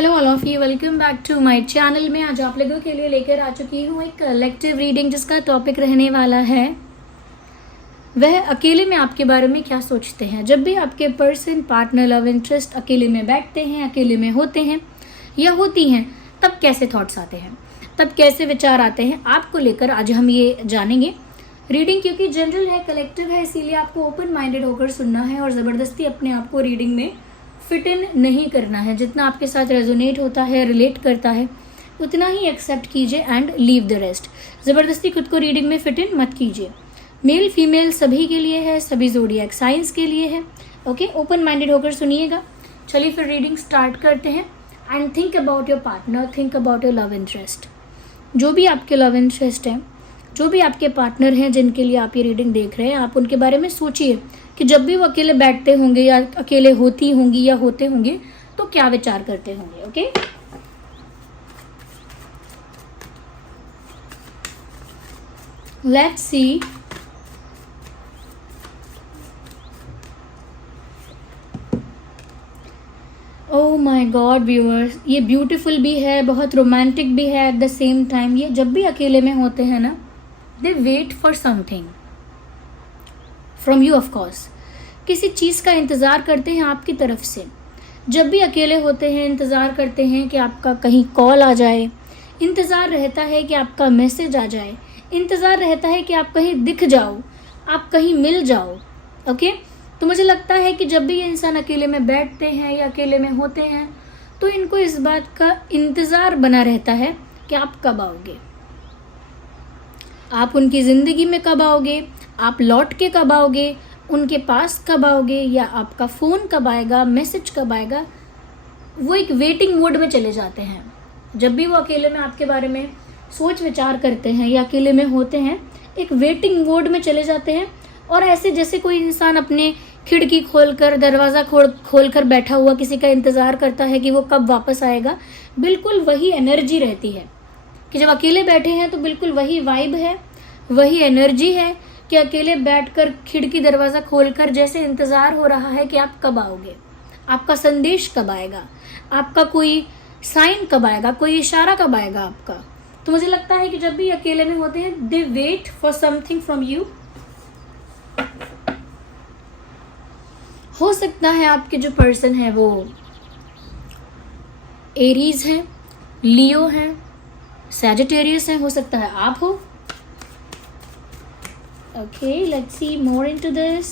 Hello all of you, welcome back to my channel. में आज आप लोगों के लिए लेकर आ चुकी हूँ एक कलेक्टिव रीडिंग जिसका टॉपिक रहने वाला है वह अकेले में आपके बारे में क्या सोचते हैं। जब भी आपके पर्सन, पार्टनर, लव इंटरेस्ट अकेले में बैठते हैं, अकेले में होते हैं या होती हैं, तब कैसे थॉट्स आते हैं, तब कैसे विचार आते हैं, आपको लेकर आज हम ये जानेंगे। रीडिंग क्योंकि जनरल है, कलेक्टिव है, इसीलिए आपको ओपन माइंडेड होकर सुनना है और ज़बरदस्ती अपने आप को रीडिंग में फिट इन नहीं करना है। जितना आपके साथ रेजोनेट होता है, रिलेट करता है, उतना ही एक्सेप्ट कीजिए एंड लीव द रेस्ट। ज़बरदस्ती खुद को रीडिंग में फिट इन मत कीजिए। मेल फीमेल सभी के लिए है, सभी ज़ोडिएक साइंस के लिए है। ओके, ओपन माइंडेड होकर सुनिएगा। चलिए फिर रीडिंग स्टार्ट करते हैं। And think about your partner, think about your love interest. जो भी आपके लव इंटरेस्ट हैं, जो भी आपके पार्टनर हैं जिनके लिए आप ये रीडिंग देख रहे हैं, आप उनके बारे में सोचिए कि जब भी वो अकेले बैठते होंगे या अकेले होती होंगी या होते होंगे तो क्या विचार करते होंगे। Okay, let's see. Oh my God viewers, ये ब्यूटीफुल भी है, बहुत रोमांटिक भी है एट द सेम टाइम। ये जब भी अकेले में होते हैं ना, they wait for something from you. Of course किसी चीज़ का इंतज़ार करते हैं आपकी तरफ से। जब भी अकेले होते हैं इंतज़ार करते हैं कि आपका कहीं कॉल आ जाए, इंतज़ार रहता है कि आपका मैसेज आ जाए, इंतज़ार रहता है कि आप कहीं दिख जाओ, आप कहीं मिल जाओ। ओके, तो मुझे लगता है कि जब भी ये इंसान अकेले में बैठते हैं या अकेले में होते हैं तो इनको इस बात का इंतज़ार बना रहता है कि आप कब आओगे, आप उनकी ज़िंदगी में कब आओगे, आप लौट के कब आओगे, उनके पास कब आओगे, या आपका फ़ोन कब आएगा, मैसेज कब आएगा। वो एक वेटिंग मोड में चले जाते हैं। जब भी वो अकेले में आपके बारे में सोच विचार करते हैं या अकेले में होते हैं, एक वेटिंग मोड में चले जाते हैं। और ऐसे जैसे कोई इंसान अपने खिड़की खोलकर, दरवाज़ा खोलकर बैठा हुआ किसी का इंतज़ार करता है कि वो कब वापस आएगा, बिल्कुल वही एनर्जी रहती है कि जब अकेले बैठे हैं तो बिल्कुल वही वाइब है, वही एनर्जी है कि अकेले बैठकर खिड़की दरवाज़ा खोलकर जैसे इंतज़ार हो रहा है कि आप कब आओगे, आपका संदेश कब आएगा, आपका कोई साइन कब आएगा, कोई इशारा कब आएगा आपका। तो मुझे लगता है कि जब भी अकेले में होते हैं they wait for something from you. हो सकता है आपके जो पर्सन है वो एरीज हैं, लियो हैं, सैजिटेरियस हैं, हो सकता है आप हो। Okay, let's see more into this.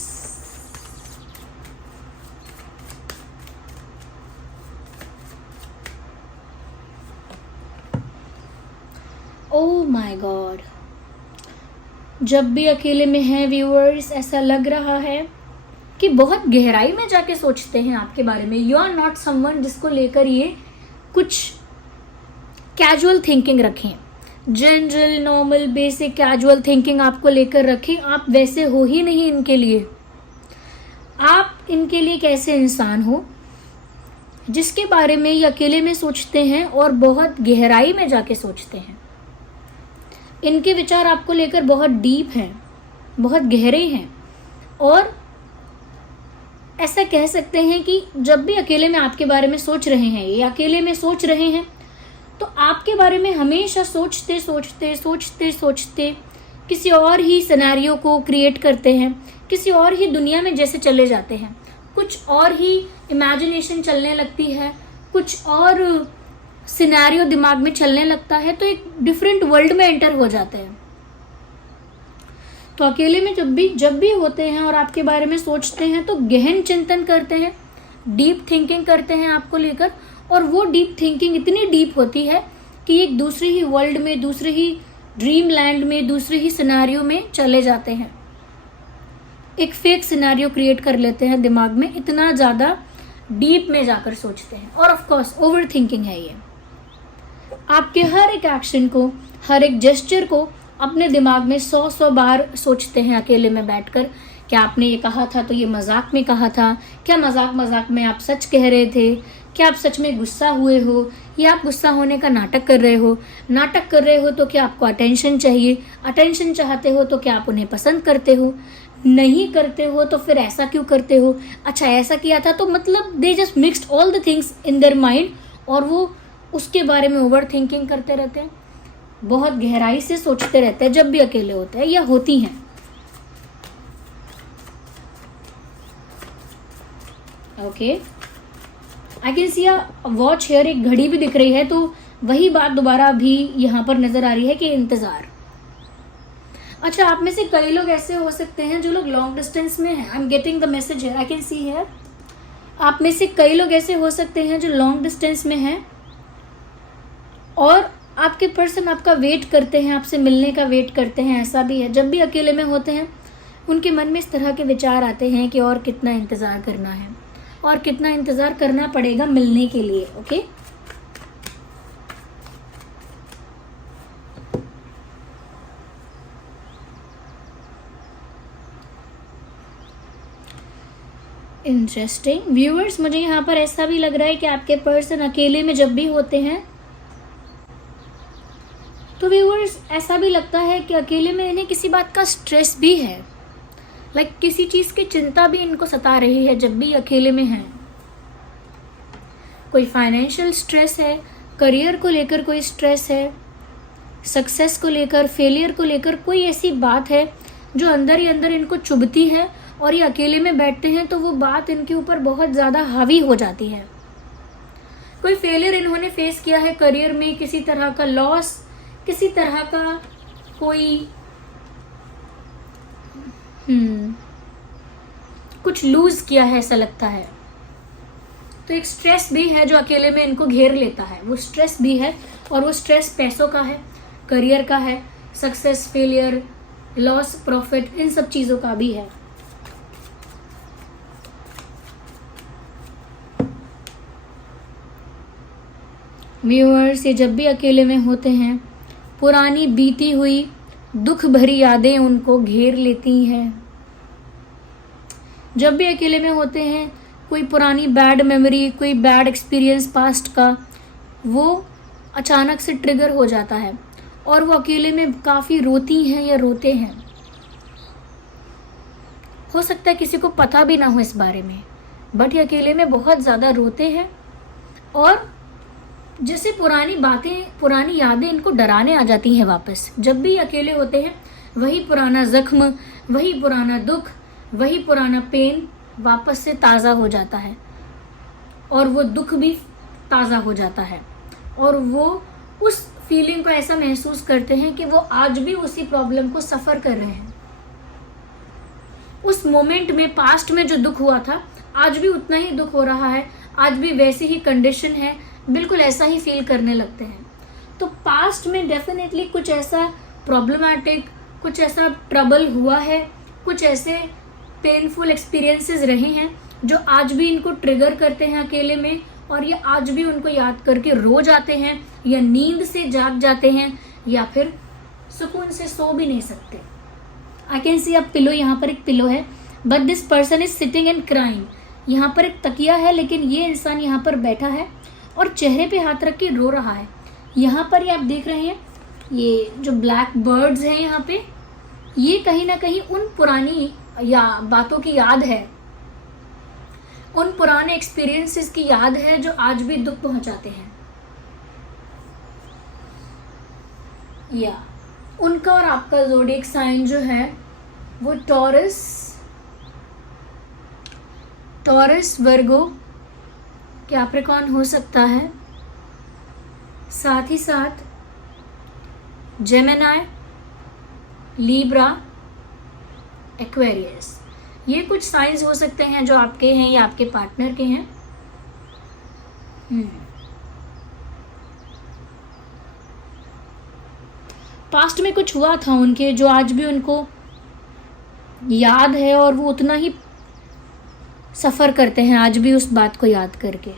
Oh my God, जब भी अकेले में हैं व्यूअर्स, ऐसा लग रहा है कि बहुत गहराई में जाके सोचते हैं आपके बारे में। यू आर नॉट समवन जिसको लेकर ये कुछ कैजुअल थिंकिंग रखें, general normal basic casual thinking आपको लेकर रखें। आप वैसे हो ही नहीं इनके लिए। आप इनके लिए कैसे इंसान हो जिसके बारे में ये अकेले में सोचते हैं और बहुत गहराई में जाके सोचते हैं। इनके विचार आपको लेकर बहुत डीप हैं, बहुत गहरे हैं। और ऐसा कह सकते हैं कि जब भी अकेले में आपके बारे में सोच रहे हैं, ये अकेले में सोच रहे हैं, तो आपके बारे में हमेशा सोचते सोचते सोचते सोचते किसी और ही सिनेरियो को क्रिएट करते हैं, किसी और ही दुनिया में जैसे चले जाते हैं, कुछ और ही इमेजिनेशन चलने लगती है, कुछ और सिनेरियो दिमाग में चलने लगता है, तो एक डिफरेंट वर्ल्ड में एंटर हो जाते हैं। तो अकेले में जब भी होते हैं और आपके बारे में सोचते हैं तो गहन चिंतन करते हैं, डीप थिंकिंग करते हैं आपको लेकर। और वो डीप थिंकिंग इतनी डीप होती है कि एक दूसरी ही वर्ल्ड में, दूसरे ही ड्रीम लैंड में, दूसरे ही सिनेरियो में चले जाते हैं। एक फेक सिनेरियो क्रिएट कर लेते हैं दिमाग में, इतना ज़्यादा डीप में जाकर सोचते हैं। और ऑफ कोर्स ओवर थिंकिंग है ये। आपके हर एक एक्शन को, हर एक जेस्चर को अपने दिमाग में 100 बार सोचते हैं अकेले में बैठकर। क्या आपने ये कहा था तो ये मजाक में कहा था, क्या मजाक में आप सच कह रहे थे, क्या आप सच में गुस्सा हुए हो, या आप गुस्सा होने का नाटक कर रहे हो, नाटक कर रहे हो तो क्या आपको अटेंशन चाहिए, अटेंशन चाहते हो तो क्या आप उन्हें पसंद करते हो, नहीं करते हो तो फिर ऐसा क्यों करते हो, अच्छा ऐसा किया था तो मतलब they just mixed all the things in their mind और वो उसके बारे में ओवर थिंकिंग करते रहते हैं, बहुत गहराई से सोचते रहते हैं जब भी अकेले होते हैं या होती हैं। Okay, I can see a watch here, एक घड़ी भी दिख रही है, तो वही बात दोबारा भी यहाँ पर नजर आ रही है कि इंतजार। अच्छा, आप में से कई लोग ऐसे हो सकते हैं जो लोग लॉन्ग डिस्टेंस में हैं। I am getting the message here, I can see here. आप में से कई लोग ऐसे हो सकते हैं जो लॉन्ग डिस्टेंस में हैं और आपके पर्सन आपका वेट करते हैं, आपसे मिलने का वेट करते हैं। ऐसा भी है, जब भी अकेले में होते हैं उनके मन में इस तरह के विचार आते हैं कि और कितना इंतज़ार करना है और कितना इंतज़ार करना पड़ेगा मिलने के लिए। ओके, इंटरेस्टिंग व्यूअर्स, मुझे यहाँ पर ऐसा भी लग रहा है कि आपके पर्सन अकेले में जब भी होते हैं तो व्यूअर्स ऐसा भी लगता है कि अकेले में इन्हें किसी बात का स्ट्रेस भी है, लाइक किसी चीज़ की चिंता भी इनको सता रही है जब भी अकेले में हैं। कोई फाइनेंशियल स्ट्रेस है, करियर को लेकर कोई स्ट्रेस है, सक्सेस को लेकर, फेलियर को लेकर कोई ऐसी बात है जो अंदर ही अंदर इनको चुभती है और ये अकेले में बैठते हैं तो वो बात इनके ऊपर बहुत ज़्यादा हावी हो जाती है। कोई फेलियर इन्होंने फेस किया है करियर में, किसी तरह का लॉस, किसी तरह का कोई कुछ लूज किया है ऐसा लगता है। तो एक स्ट्रेस भी है जो अकेले में इनको घेर लेता है, वो स्ट्रेस भी है और वो स्ट्रेस पैसों का है, करियर का है, सक्सेस, फेलियर, लॉस, प्रॉफिट, इन सब चीज़ों का भी है। व्यूअर्स, ये जब भी अकेले में होते हैं पुरानी बीती हुई दुख भरी यादें उनको घेर लेती हैं। जब भी अकेले में होते हैं कोई पुरानी बैड मेमोरी, कोई बैड एक्सपीरियंस पास्ट का, वो अचानक से ट्रिगर हो जाता है और वो अकेले में काफ़ी रोती हैं या रोते हैं। हो सकता है किसी को पता भी ना हो इस बारे में, बट ये अकेले में बहुत ज़्यादा रोते हैं और जैसे पुरानी बातें, पुरानी यादें इनको डराने आ जाती हैं वापस। जब भी अकेले होते हैं वही पुराना जख्म, वही पुराना दुख, वही पुराना पेन वापस से ताज़ा हो जाता है और वो दुख भी ताज़ा हो जाता है और वो उस फीलिंग को ऐसा महसूस करते हैं कि वो आज भी उसी प्रॉब्लम को सफ़र कर रहे हैं। उस मोमेंट में, पास्ट में जो दुख हुआ था, आज भी उतना ही दुख हो रहा है, आज भी वैसी ही कंडीशन है, बिल्कुल ऐसा ही फील करने लगते हैं। तो पास्ट में डेफिनेटली कुछ ऐसा प्रॉब्लमैटिक, कुछ ऐसा ट्रबल हुआ है, कुछ ऐसे पेनफुल एक्सपीरियंसेस रहे हैं जो आज भी इनको ट्रिगर करते हैं अकेले में और ये आज भी उनको याद करके रो जाते हैं या नींद से जाग जाते हैं या फिर सुकून से सो भी नहीं सकते। I can see a pillow, यहाँ पर एक पिलो है, but this person is sitting and crying. यहाँ पर एक तकिया है लेकिन ये इंसान यहाँ पर बैठा है और चेहरे पे हाथ रख के रो रहा है। यहाँ पर ये आप देख रहे हैं, ये जो ब्लैक बर्ड्स हैं यहाँ पे, ये कहीं ना कहीं उन पुरानी या बातों की याद है, उन पुराने एक्सपीरियंसेस की याद है जो आज भी दुख पहुंचाते हैं। या उनका और आपका ज़ोडिएक साइन जो है वो टॉरस, वर्गो, कैप्रिकॉर्न हो सकता है, साथ ही साथ जेमिनी, लीब्रा, एक्वेरियस। ये कुछ साइंस हो सकते हैं जो आपके हैं या आपके पार्टनर के हैं। पास्ट में कुछ हुआ था उनके जो आज भी उनको याद है और वो उतना ही सफ़र करते हैं आज भी उस बात को याद करके।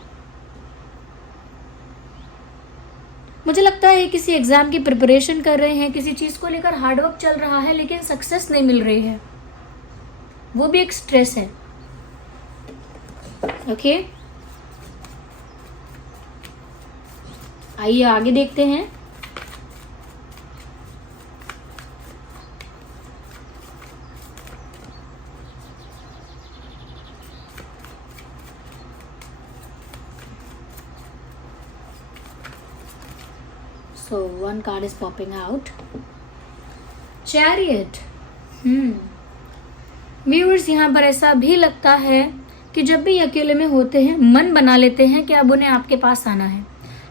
मुझे लगता है किसी एग्ज़ाम की प्रिपरेशन कर रहे हैं, किसी चीज़ को लेकर हार्डवर्क चल रहा है लेकिन सक्सेस नहीं मिल रही है, वो भी एक स्ट्रेस है। ओके, आइए आगे देखते हैं। So one card is popping out. Chariot. Viewers, यहाँ पर ऐसा भी लगता है कि जब भी अकेले में होते हैं मन बना लेते हैं कि अब उन्हें आपके पास आना है।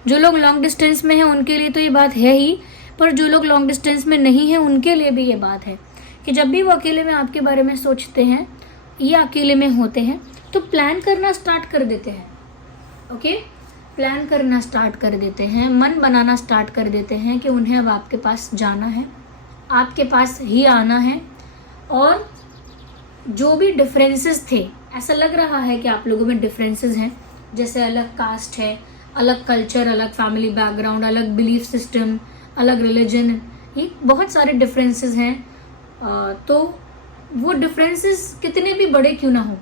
जो लोग लॉन्ग डिस्टेंस में हैं उनके लिए तो ये बात है ही, पर जो लोग लॉन्ग डिस्टेंस में नहीं हैं उनके लिए भी ये बात है कि जब भी वो अकेले में आपके बारे में सोचते हैं या अकेले में होते हैं तो प्लान करना स्टार्ट कर देते हैं। ओके, प्लान करना स्टार्ट कर देते हैं, मन बनाना स्टार्ट कर देते हैं कि उन्हें अब आपके पास जाना है, आपके पास ही आना है। और जो भी डिफरेंसेस थे, ऐसा लग रहा है कि आप लोगों में डिफरेंसेस हैं, जैसे अलग कास्ट है, अलग कल्चर, अलग फैमिली बैकग्राउंड, अलग बिलीफ सिस्टम, अलग रिलीजन, ये बहुत सारे डिफरेंसेस हैं। तो वो डिफरेंसेस कितने भी बड़े क्यों ना हो,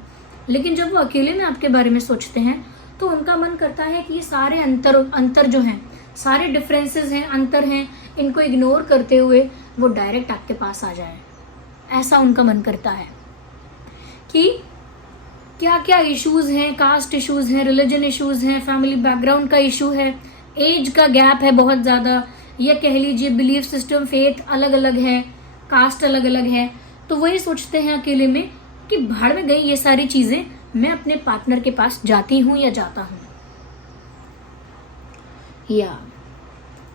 लेकिन जब वो अकेले में आपके बारे में सोचते हैं तो उनका मन करता है कि ये सारे अंतर जो हैं, सारे डिफरेंसेस हैं, अंतर हैं, इनको इग्नोर करते हुए वो डायरेक्ट आपके पास आ जाए। ऐसा उनका मन करता है कि क्या क्या इश्यूज हैं, कास्ट इश्यूज हैं, रिलीजन इश्यूज हैं, फैमिली बैकग्राउंड का इशू है, एज का गैप है बहुत ज़्यादा, या कह लीजिए बिलीफ सिस्टम, फेथ अलग अलग है, कास्ट अलग अलग है। तो वही सोचते हैं अकेले में कि भाड़ में गई ये सारी चीज़ें, मैं अपने पार्टनर के पास जाती हूँ या जाता हूँ। या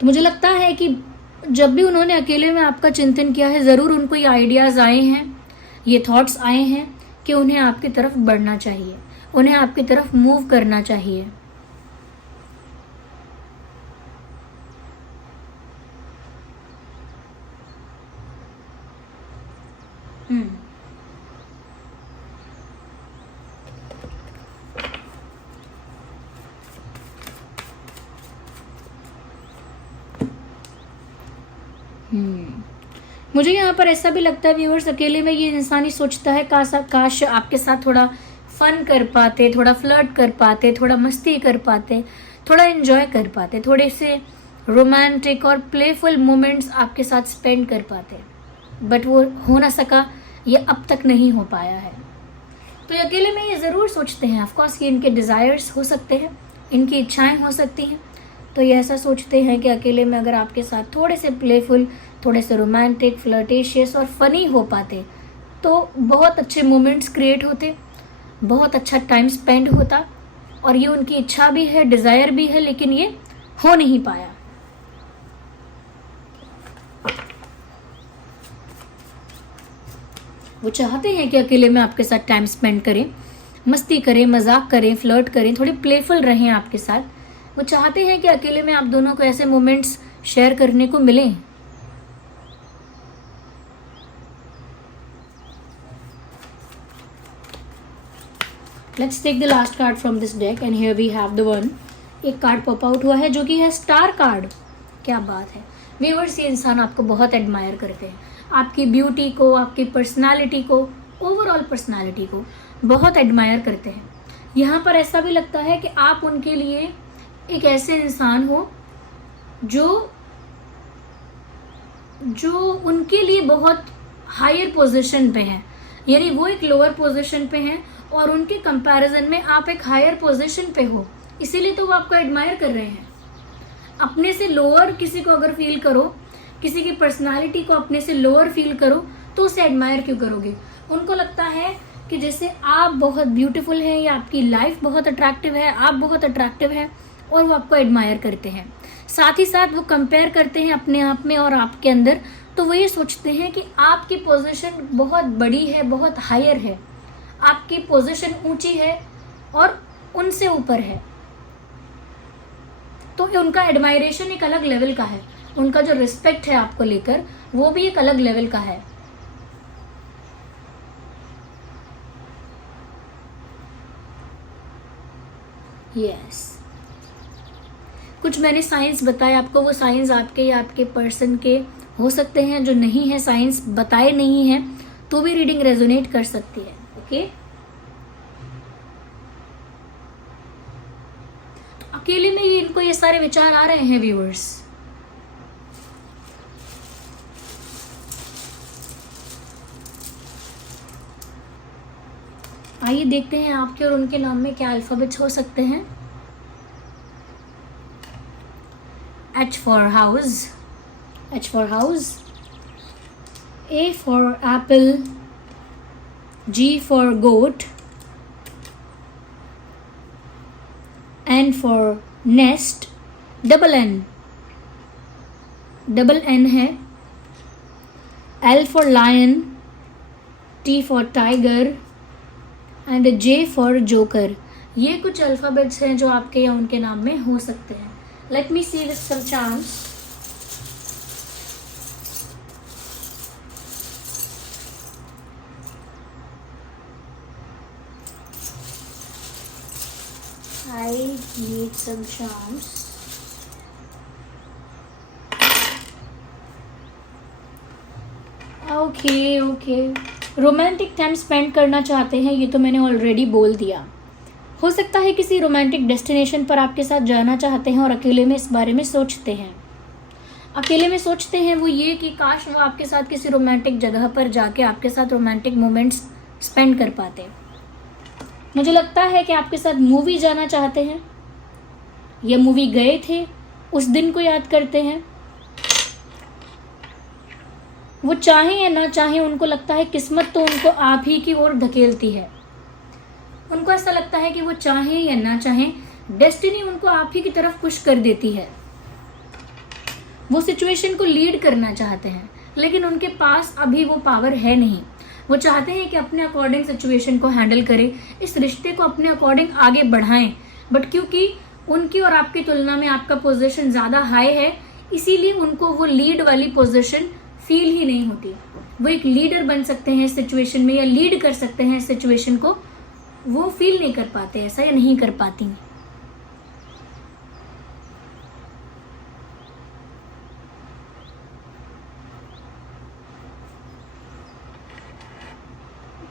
तो मुझे लगता है कि जब भी उन्होंने अकेले में आपका चिंतन किया है, ज़रूर उनको ये आइडियाज़ आए हैं, ये थॉट्स आए हैं कि उन्हें आपकी तरफ बढ़ना चाहिए, उन्हें आपकी तरफ मूव करना चाहिए। मुझे यहाँ पर ऐसा भी लगता है व्यूअर्स, अकेले में ये इंसान ही सोचता है काश आपके साथ थोड़ा फन कर पाते, थोड़ा फ्लर्ट कर पाते, थोड़ा मस्ती कर पाते, थोड़ा एंजॉय कर पाते, थोड़े से रोमांटिक और प्लेफुल मोमेंट्स आपके साथ स्पेंड कर पाते, बट वो हो ना सका, ये अब तक नहीं हो पाया है। तो अकेले में ये ज़रूर सोचते हैं, ऑफकोर्स ये इनके डिज़ायर्स हो सकते हैं, इनकी इच्छाएं हो सकती हैं। तो ये ऐसा सोचते हैं कि अकेले में अगर आपके साथ थोड़े से प्लेफुल, थोड़े से रोमांटिक, फ्लर्टेशियस और फनी हो पाते तो बहुत अच्छे मोमेंट्स क्रिएट होते, बहुत अच्छा टाइम स्पेंड होता। और ये उनकी इच्छा भी है, डिज़ायर भी है, लेकिन ये हो नहीं पाया। वो चाहते हैं कि अकेले में आपके साथ टाइम स्पेंड करें, मस्ती करें, मजाक करें, फ्लर्ट करें, थोड़े प्लेफुल रहें आपके साथ। वो चाहते हैं कि अकेले में आप दोनों को ऐसे मोमेंट्स शेयर करने को मिलें। Let's take the last card from this deck and here we have the one. एक कार्ड पॉप आउट हुआ है जो कि है स्टार कार्ड। क्या बात है व्यूअर्स, ये इंसान आपको बहुत एडमायर करते हैं, आपकी ब्यूटी को, आपकी पर्सनालिटी को, ओवरऑल पर्सनालिटी को बहुत एडमायर करते हैं। यहाँ पर ऐसा भी लगता है कि आप उनके लिए एक ऐसे इंसान हो जो उनके लिए बहुत हायर पोजीशन पे है, यानी वो एक लोअर पोजीशन पे हैं और उनके कंपैरिजन में आप एक हायर पोजीशन पे हो, इसीलिए तो वो आपको एडमायर कर रहे हैं। अपने से लोअर किसी को अगर फील करो, किसी की पर्सनालिटी को अपने से लोअर फील करो, तो उसे एडमायर क्यों करोगे? उनको लगता है कि जैसे आप बहुत ब्यूटीफुल हैं या आपकी लाइफ बहुत अट्रैक्टिव है, आप बहुत अट्रैक्टिव हैं, और वो आपको एडमायर करते हैं। साथ ही साथ वो कंपेयर करते हैं अपने आप में और आपके अंदर। तो वो ये सोचते हैं कि आपकी पोजीशन बहुत बड़ी है, बहुत हायर है, आपकी पोजीशन ऊंची है और उनसे ऊपर है। तो उनका एडमायरेशन एक अलग लेवल का है, उनका जो रिस्पेक्ट है आपको लेकर वो भी एक अलग लेवल का है। यस, कुछ मैंने साइंस बताए आपको, वो साइंस आपके या आपके पर्सन के हो सकते हैं, जो नहीं है साइंस बताए नहीं है तो भी रीडिंग रेजोनेट कर सकती है। ओके, अकेले में ही इनको ये सारे विचार आ रहे हैं व्यूअर्स। आइए देखते हैं आपके और उनके नाम में क्या अल्फाबेट्स हो सकते हैं। H for house. H for house. A for apple. G for goat. N for nest. Double N. Double N है. L for lion. T for tiger. And J for joker. ये कुछ अल्फ़ाबेट्स हैं जो आपके या उनके नाम में हो सकते हैं. Let me see with some charms. I need some charms. Okay. Romantic time spend करना चाहते हैं, ये तो मैंने ऑलरेडी बोल दिया. हो सकता है किसी रोमांटिक डेस्टिनेशन पर आपके साथ जाना चाहते हैं और अकेले में इस बारे में सोचते हैं. अकेले में सोचते हैं वो ये कि काश वो आपके साथ किसी रोमांटिक जगह पर जाके आपके साथ रोमांटिक मोमेंट्स स्पेंड कर पाते. मुझे लगता है कि आपके साथ मूवी जाना चाहते हैं या मूवी गए थे, उस दिन को याद करते हैं. वो चाहें या ना चाहें, उनको लगता है किस्मत तो उनको आप ही की ओर धकेलती है. उनको ऐसा लगता है कि वो चाहें या ना चाहें, डेस्टिनी उनको आप ही की तरफ पुश कर देती है. वो सिचुएशन को लीड करना चाहते हैं, लेकिन उनके पास अभी वो पावर है नहीं. वो चाहते हैं कि अपने अकॉर्डिंग सिचुएशन को हैंडल करें, इस रिश्ते को अपने अकॉर्डिंग आगे बढ़ाएं. बट क्योंकि उनकी और आपकी तुलना में आपका पोजीशन ज़्यादा हाई है, इसीलिए उनको वो लीड वाली पोजीशन फील ही नहीं होती. वो एक लीडर बन सकते हैं सिचुएशन में या लीड कर सकते हैं सिचुएशन को, वो फील नहीं कर पाते ऐसा या नहीं कर पाती.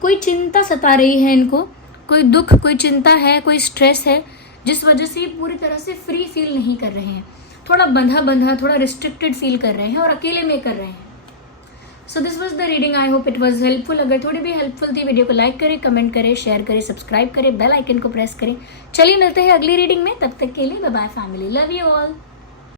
कोई चिंता सता रही है इनको, कोई दुख, कोई चिंता है, कोई स्ट्रेस है, जिस वजह से पूरी तरह से फ्री फील नहीं कर रहे हैं. थोड़ा बंधा, थोड़ा रिस्ट्रिक्टेड फील कर रहे हैं और अकेले में कर रहे हैं. So this was the reading. I hope it was helpful. अगर थोड़ी भी हेल्पफुल थी, वीडियो को लाइक करें, कमेंट करें, शेयर करें, सब्सक्राइब करें, बेल आइकन को प्रेस करें. चलिए मिलते हैं अगली रीडिंग में. तब तक के लिए bye bye family. Love you all.